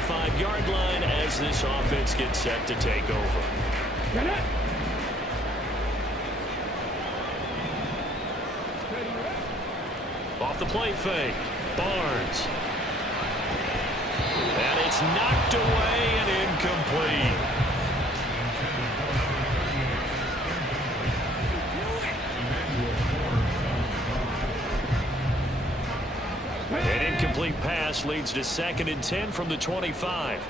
25-yard line as this offense gets set to take over. Off the play fake, Barnes. And it's knocked away and incomplete. An incomplete pass leads to 2nd and 10 from the 25.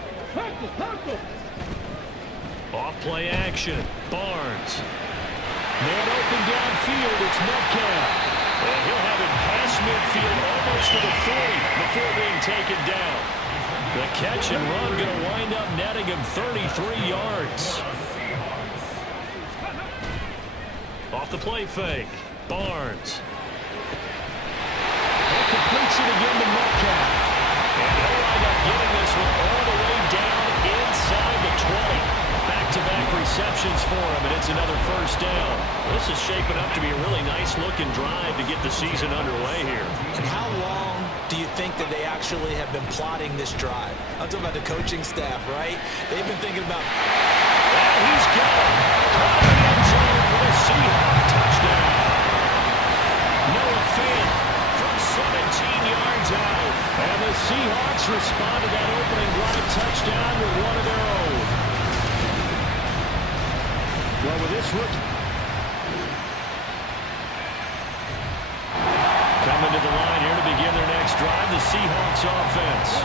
Off play action, Barnes. Man open downfield, it's Metcalf. And he'll have it past midfield almost to the 40 before being taken down. The catch and run going to wind up netting him 33 yards. Off the play fake, Barnes. And completes it again to Metcalf. And he'll wind up getting this one all the way down inside the 20. Back-to-back receptions for him, and it's another first down. This is shaping up to be a really nice-looking drive to get the season underway here. And how long do you think that they actually have been plotting this drive? I'm talking about the coaching staff, right? They've been thinking about... And he's gone. Caught in the end zone for the Seahawks touchdown. Noah Fant from 17 yards out. And the Seahawks respond to that opening drive touchdown with one of their own. Well, with this rookie coming to the line here to begin their next drive, the Seahawks offense.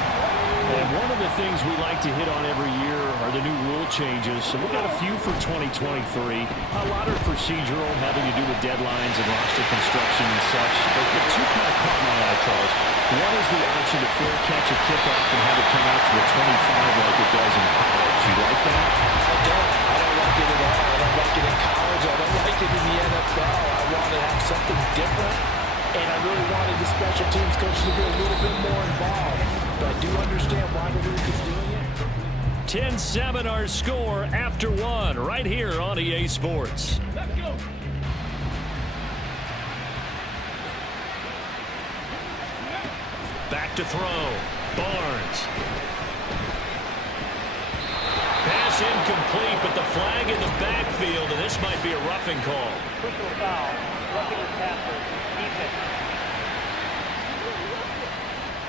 And one of the things we like to hit on every year are the new rule changes. So we've got a few for 2023. A lot are procedural, having to do with deadlines and roster construction and such. But the two kind of caught my eye, Charles. One is the option to fair catch a kickoff and have it come out to the 25 like it does in college. You like that? I don't like it at all. I don't like it in college. I don't like it in the NFL. I want to have something different. And I really wanted the special teams coach to be a little bit more involved. But I do understand why the league is doing it. 10-7 our score after one right here on EA Sports. Let's go. Back to throw. Barnes. Pass incomplete, but the flag in the backfield, and this might be a roughing call. Personal foul. Roughing the passer. Defense.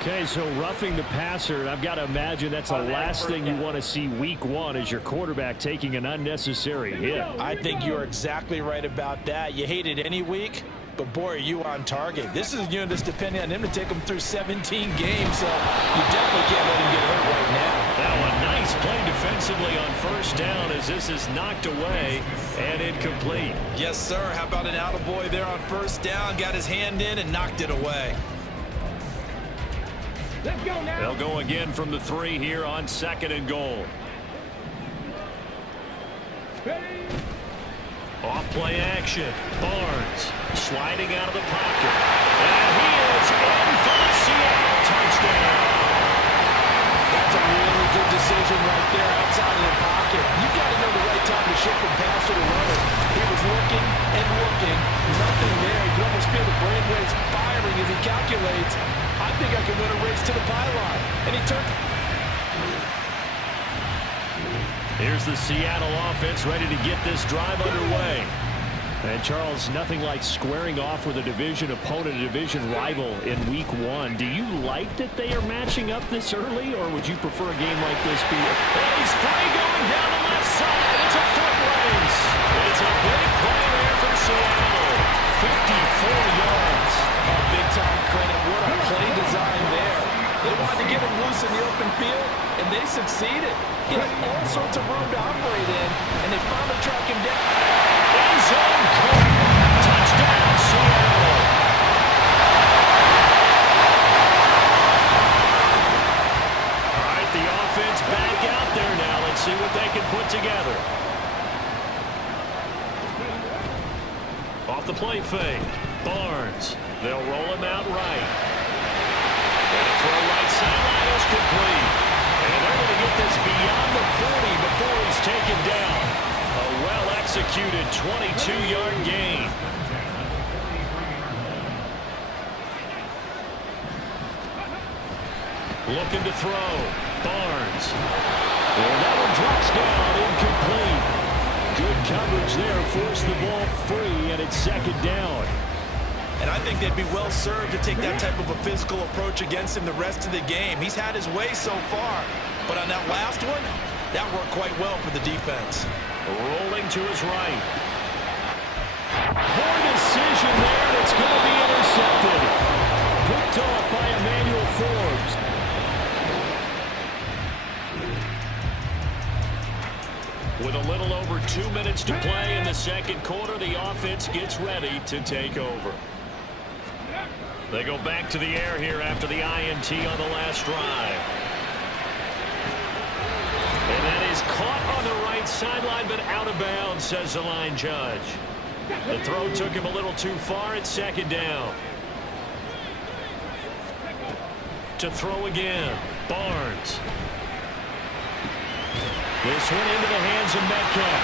Okay, so roughing the passer, and I've got to imagine that's the last thing you want to see week one as your quarterback taking an unnecessary hit. I think you're exactly right about that. You hate it any week, but boy, are you on target. This is just depending on him to take him through 17 games, so you definitely can't let him get hurt right now. Now a nice play defensively on first down as this is knocked away and incomplete. Yes, sir. How about an attaboy there on first down? Got his hand in and knocked it away. Let's go now. They'll go again from the 3 here on 2nd and goal. Ready. Off play action. Barnes sliding out of the pocket. And he is in for the Seattle touchdown. That's a really good decision right there outside of the pocket. You got to know the right time to shift from passer to runner. He was looking and looking. Nothing there. You can almost feel the brainwaves firing as he calculates. I think I can win a race to the pylon. And he turned. Here's the Seattle offense ready to get this drive underway. And Charles, nothing like squaring off with a division opponent, a division rival in week one. Do you like that they are matching up this early, or would you prefer a game like this be? He's free going down the left side. It's a foot race. It's a big play there for Seattle. 54 yards. Big-time credit. What a play design there. They wanted to get him loose in the open field, and they succeeded. He had all sorts of room to operate in, and they finally track him down. End zone caught. Touchdown, Seattle. All right, the offense back out there now. Let's see what they can put together. Off the play fake. Barnes. They'll roll him out right. And a throw right sideline is complete. And they're going to get this beyond the 40 before he's taken down. A well-executed 22-yard gain. Looking to throw. Barnes. coverage there, forced the ball free, and it's second down. And I think they'd be well served to take that type of a physical approach against him the rest of the game. He's had his way so far, but on that last one, that worked quite well for the defense. Rolling to his right. Poor decision there, and it's going to be intercepted. Picked off by Emmanuel Forbes. With a little over 2 minutes to play in the second quarter, the offense gets ready to take over. They go back to the air here after the INT on the last drive. And that is caught on the right sideline, but out of bounds, says the line judge. The throw took him a little too far at second down. To throw again, Barnes. This one into the hands of Metcalf.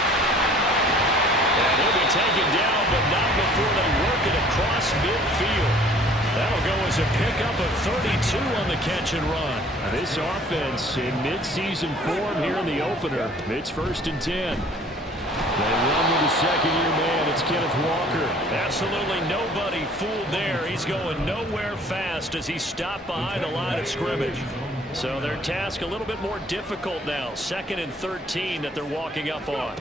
And he'll be taken down, but not before they work it across midfield. That'll go as a pickup of 32 on the catch and run. This offense in midseason form here in the opener. It's 1st and 10. They run with the second-year man. It's Kenneth Walker. Absolutely nobody fooled there. He's going nowhere fast as he stopped behind the line of scrimmage. So their task a little bit more difficult now. 2nd and 13 that they're walking up on.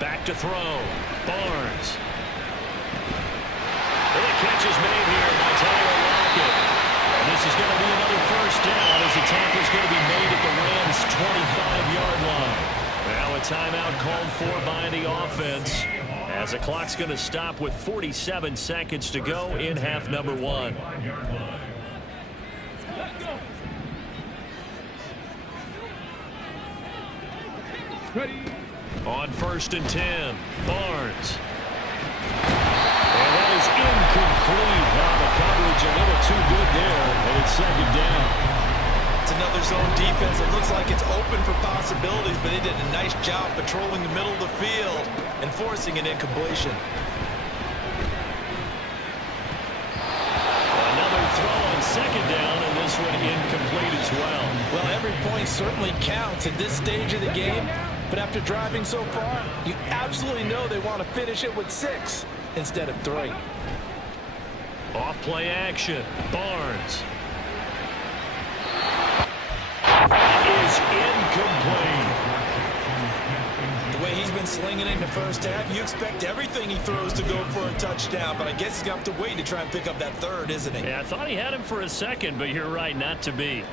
Back to throw. Barnes. The catch is made here by Tyler Lockett. And this is going to be another first down as the tackle is going to be made at the Rams' 25-yard line. Now a timeout called for by the offense as the clock's going to stop with 47 seconds to go in half number 1. On 1st and 10, Barnes. And that is incomplete. Now the coverage a little too good there, and it's second down. It's another zone defense. It looks like it's open for possibilities, but they did a nice job patrolling the middle of the field and forcing an incompletion. Another throw on second down, and this one incomplete as well. Well, every point certainly counts at this stage of the game, but after driving so far, you absolutely know they want to finish it with 6 instead of 3. Off play action. Barnes. Is incomplete. The way he's been slinging it in the first half, you expect everything he throws to go for a touchdown, but I guess he's going to have to wait to try and pick up that 3rd, isn't he? Yeah, I thought he had him for a second, but you're right, not to be.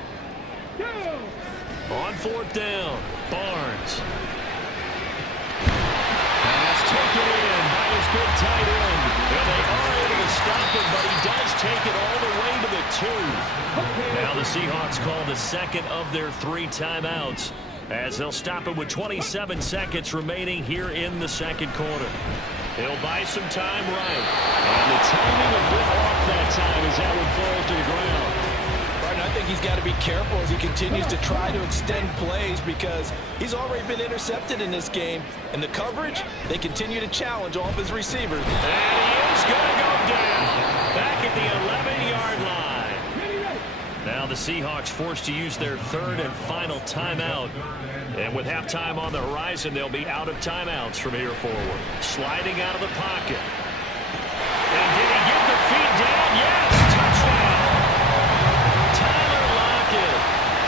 On 4th down, Barnes. Pass taken in by his big tight end. And they are able to stop him, but he does take it all the way to the 2. Now the Seahawks call the second of their 3 timeouts as they'll stop him with 27 seconds remaining here in the second quarter. He'll buy some time right. And the timing a bit off that time as that one falls to the ground. I think he's got to be careful as he continues to try to extend plays because he's already been intercepted in this game. And the coverage, they continue to challenge all of his receivers. And he is going to go down back at the 11-yard line. Now the Seahawks forced to use their 3rd and final timeout. And with halftime on the horizon, they'll be out of timeouts from here forward. Sliding out of the pocket. And did he get the feet down? Yes! Touchdown!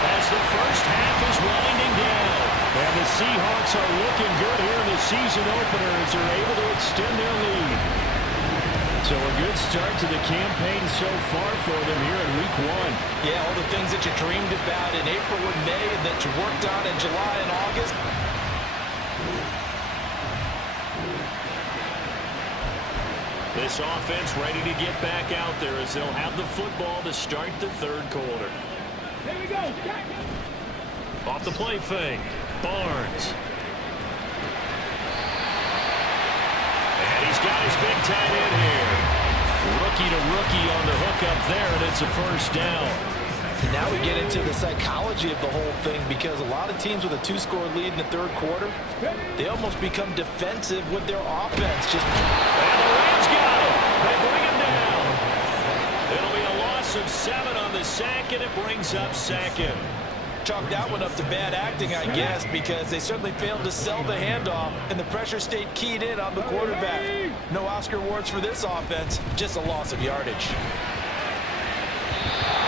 As the first half is winding down. And the Seahawks are looking good here in the season opener as they're able to extend their lead. So a good start to the campaign so far for them here in week 1. Yeah, all the things that you dreamed about in April and May and that you worked on in July and August. This offense ready to get back out there as they'll have the football to start the 3rd quarter. Here we go. Off the play fake. Barnes. And he's got his big tight end here. Rookie to rookie on the hook up there, and it's a first down. And now we get into the psychology of the whole thing because a lot of teams with a 2-score lead in the 3rd quarter, they almost become defensive with their offense. And the Rams got him. They bring him down. It'll be a loss of 7 on the sack, and it brings up 2nd. chalk that one up to bad acting, I guess, because they certainly failed to sell the handoff, and the pressure stayed keyed in on the quarterback. No Oscar awards for this offense, just a loss of yardage.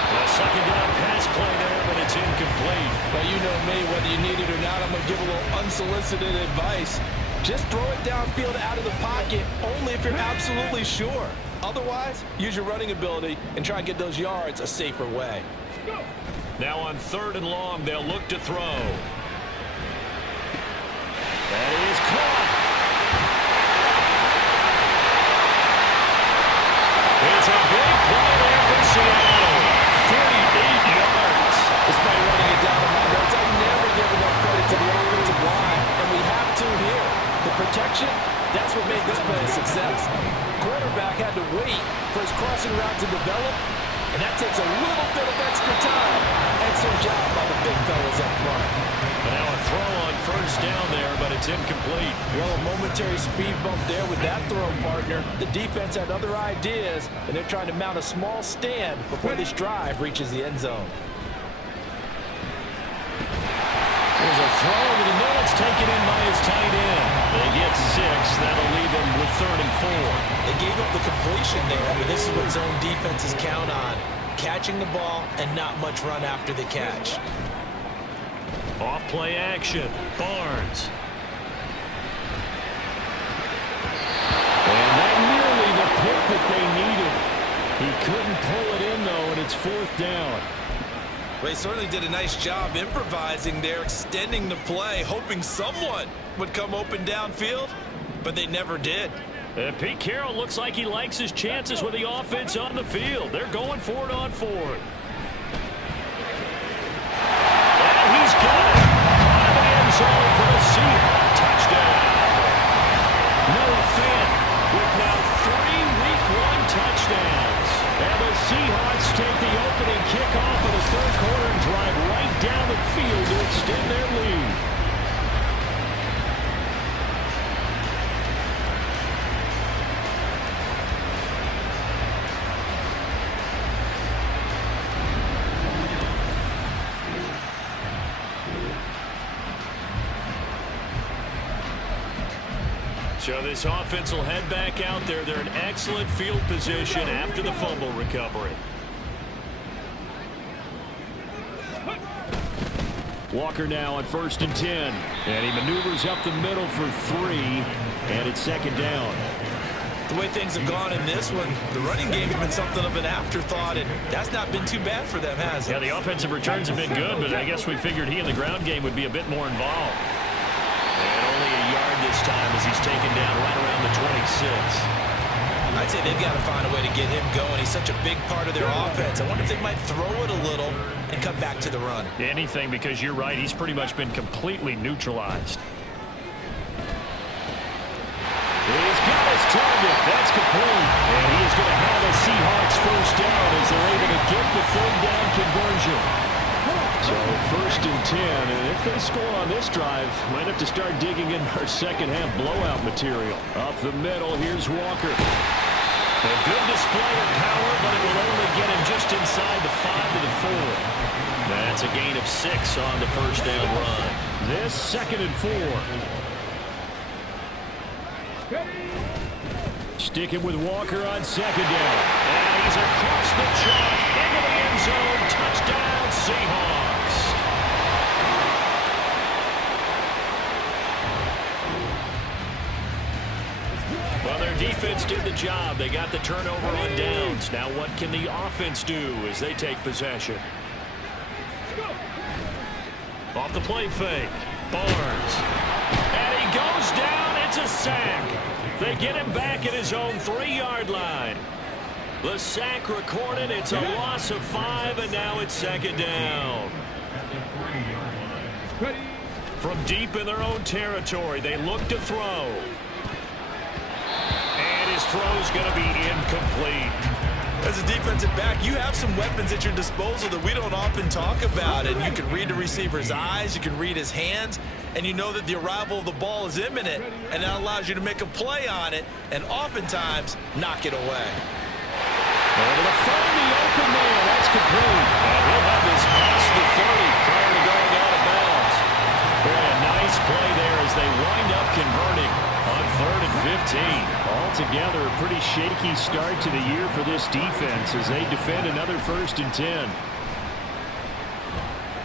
A second down pass play there, but it's incomplete. Well, you know me, whether you need it or not, I'm going to give a little unsolicited advice. Just throw it downfield out of the pocket, only if you're absolutely sure. Otherwise, use your running ability and try and get those yards a safer way. Now on 3rd and long, they'll look to throw. That is caught. It's a big play there for Seattle. 48 yards. Despite running it down in my notes, I never give enough credit to the offensive line, and we have to here. The protection, that's what made this play a success. Quarterback had to wait for his crossing route to develop, and that takes a little bit of extra time. Excellent job by the big fellas up front. But now a throw on 1st down there, but it's incomplete. Well, a momentary speed bump there with that throw, partner. The defense had other ideas, and they're trying to mount a small stand before this drive reaches the end zone. There's a throw over the middle. It's taken in by his tight end. They get 6. That'll leave them with 3rd and 4. They gave up the completion there, but this is what zone defenses count on. Catching the ball and not much run after the catch. Off play action. Barnes. And that nearly the pick that they needed. He couldn't pull it in, though, and it's 4th down. Well, he certainly did a nice job improvising there, extending the play, hoping someone would come open downfield, but they never did. Pete Carroll looks like he likes his chances with the offense on the field. They're going for it on 4th. And he's got it. Caught in the end zone for the Seahawks. Touchdown. Noah Fant with now 3 Week 1 touchdowns. And the Seahawks take the opening kickoff of the 3rd quarter and drive right down the field to extend their lead. So this offense will head back out there. They're in excellent field position after the fumble recovery. Walker now on 1st and 10. And he maneuvers up the middle for 3. And it's 2nd down. The way things have gone in this one, the running game's been something of an afterthought, and that's not been too bad for them, has it? Yeah, the offensive returns have been good, but I guess we figured he in the ground game would be a bit more involved. And only a yard this time as he's taken down right around the 26. I'd say they've got to find a way to get him going. He's such a big part of their offense. I wonder if they might throw it a little and come back to the run. Anything, because you're right, he's pretty much been completely neutralized. He's got his target. That's complete. And he is going to have a Seahawks 1st down as they're able to get the 3rd down conversion. So 1st and 10, and if they score on this drive, might have to start digging in our 2nd half blowout material. Up the middle, here's Walker. A good display of power, but it will only get him just inside the 5 to the 4. That's a gain of 6 on the 1st down run. This 2nd and 4. Sticking with Walker on 2nd down. And he's across the chalk into the end zone. Touchdown, Seahawks. Well, their defense did the job. They got the turnover on downs. Now what can the offense do as they take possession? Off the play fake. Barnes. And he goes down. It's a sack. They get him back at his own 3-yard line. The sack recorded. It's a loss of 5, and now it's 2nd down. From deep in their own territory, they look to throw. And his throw's going to be incomplete. As a defensive back, you have some weapons at your disposal that we don't often talk about. And you can read the receiver's eyes, you can read his hands, and you know that the arrival of the ball is imminent, and that allows you to make a play on it and oftentimes knock it away. Able to find the open man. That's complete. And he'll have this past the 30 prior to going play there as they wind up converting on 3rd and 15. Altogether, a pretty shaky start to the year for this defense as they defend another 1st and 10.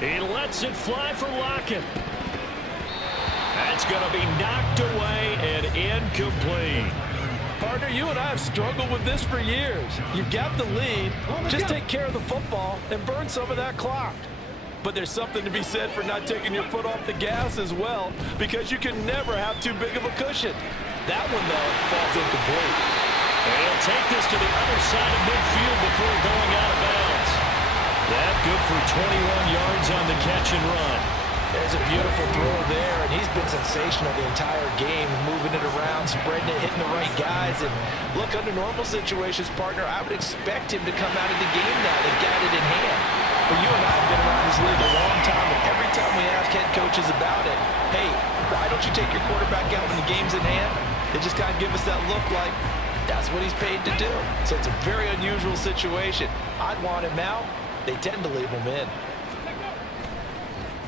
He lets it fly for Lockett. That's going to be knocked away and incomplete. Partner, you and I have struggled with this for years. You've got the lead. Just take care of the football and burn some of that clock. But there's something to be said for not taking your foot off the gas as well, because you can never have too big of a cushion. That one, though, falls incomplete. And he'll take this to the other side of midfield before going out of bounds. That good for 21 yards on the catch and run. There's a beautiful throw there, and he's been sensational the entire game, moving it around, spreading it, hitting the right guys. And look, under normal situations, partner, I would expect him to come out of the game now. They've got it in hand. But you and I have been around this league a long time, and every time we ask head coaches about it, hey, why don't you take your quarterback out when the game's in hand? They just kind of give us that look like that's what he's paid to do. So it's a very unusual situation. I'd want him out. They tend to leave him in.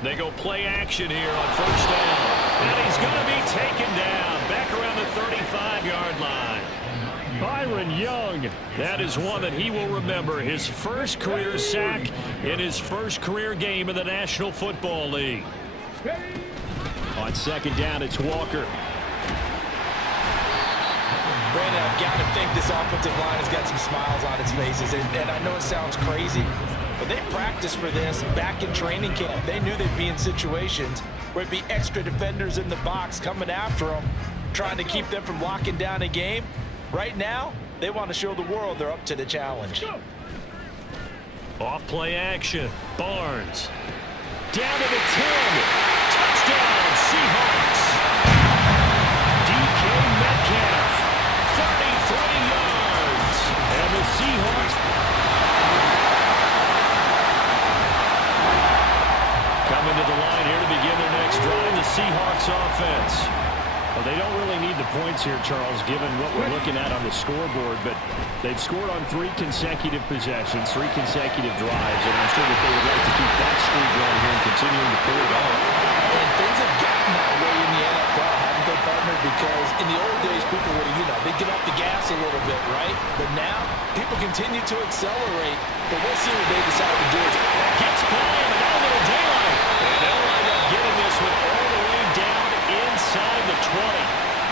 They go play action here on 1st down. And he's going to be taken down back around the 35-yard line. Byron Young, that is one that he will remember. His first career sack in his first career game in the National Football League. On 2nd down, it's Walker. Brandon, I've got to think this offensive line has got some smiles on its faces. And I know it sounds crazy, but they practiced for this back in training camp. They knew they'd be in situations where it'd be extra defenders in the box coming after them, trying to keep them from locking down a game. Right now, they want to show the world they're up to the challenge. Off play action. Barnes. Down to the 10. Touchdown, Seahawks. DK Metcalf. 33 yards. And the Seahawks coming to the line here to begin their next drive. The Seahawks offense. Well, they don't really need the points here, Charles, given what we're looking at on the scoreboard, but they've scored on 3 consecutive possessions, 3 consecutive drives, and I'm sure that they would like to keep that streak going here and continuing to pull it on. And things have gotten that way in the NFL, haven't they, partner? Because in the old days, people would, they'd get off the gas a little bit, right? But now, people continue to accelerate, but we'll see what they decide to do. Gets by him, and now a little daylight. And they'll wind up getting this one all the way down inside the 20.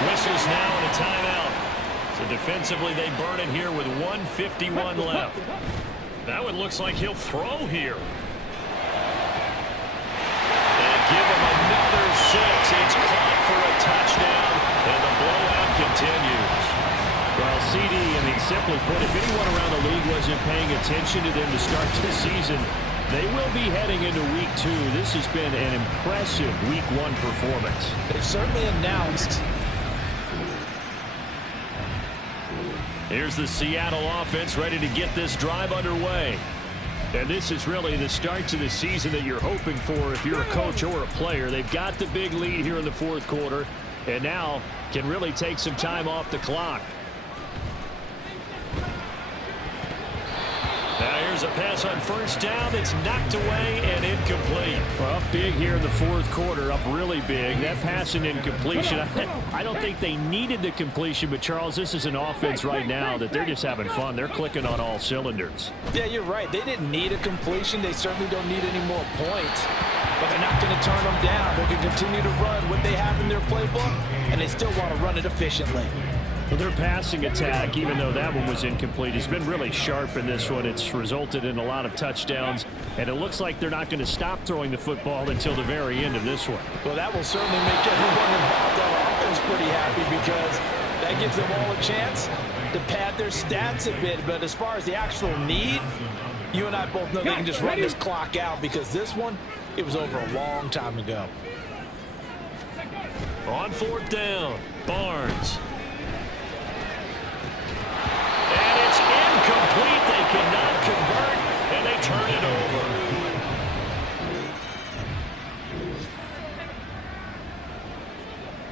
Whistles now and a timeout. So defensively, they burn it here with 1:51 left. That one looks like he'll throw here. And give him another 6. It's caught for a touchdown, and the blowout continues. Well, CD, simply put, if anyone around the league wasn't paying attention to them to start this season, they will be heading into Week 2. This has been an impressive Week 1 performance. They've certainly announced. Here's the Seattle offense ready to get this drive underway. And this is really the start to the season that you're hoping for if you're a coach or a player. They've got the big lead here in the 4th quarter, and now can really take some time off the clock. Now here's a pass on 1st down. It's knocked away and incomplete. Well, up big here in the 4th quarter, up really big. That pass and incompletion, I don't think they needed the completion, but Charles, this is an offense right now that they're just having fun. They're clicking on all cylinders. Yeah, you're right. They didn't need a completion. They certainly don't need any more points. But they're not going to turn them down. They can continue to run what they have in their playbook, and they still want to run it efficiently. Well, their passing attack, even though that one was incomplete, has been really sharp in this one. It's resulted in a lot of touchdowns, and it looks like they're not going to stop throwing the football until the very end of this one. Well, that will certainly make everyone involved on offense pretty happy, because that gives them all a chance to pad their stats a bit. But as far as the actual need, you and I both know they can just run this clock out, because this one, it was over a long time ago. On 4th down, Barnes. And it's incomplete. They cannot convert, and they turn it over.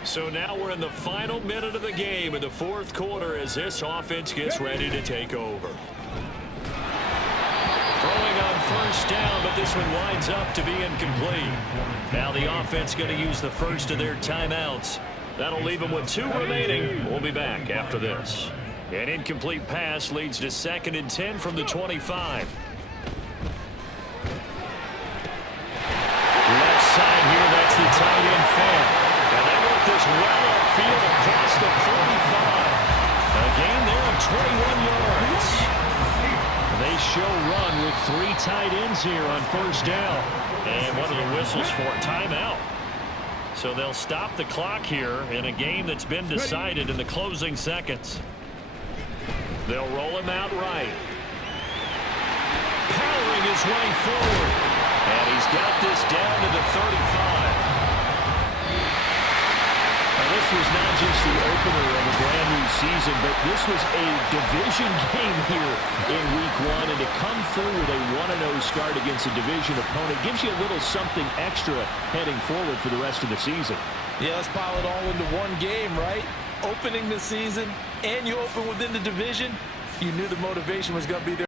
So now we're in the final minute of the game in the 4th quarter as this offense gets ready to take over. Throwing on 1st down, but this one winds up to be incomplete. Now the the offense going to use the first of their timeouts. That'll leave them with 2 remaining. We'll be back after this. An incomplete pass leads to 2nd and 10 from the 25. Left side here, that's the tight end fan. And they work this well upfield across the 45. A gain there of 21 yards. They show run with 3 tight ends here on 1st down. And one of the whistles for timeout. So they'll stop the clock here in a game that's been decided in the closing seconds. They'll roll him out right. Powering his way forward. And he's got this down to the 35. Now, this was not just the opener of a brand new season, but this was a division game here in Week 1. And to come through with a 1-0 start against a division opponent gives you a little something extra heading forward for the rest of the season. Yeah, let's pile it all into one game, right? Opening the season, and you open within the division. You knew the motivation was going to be there.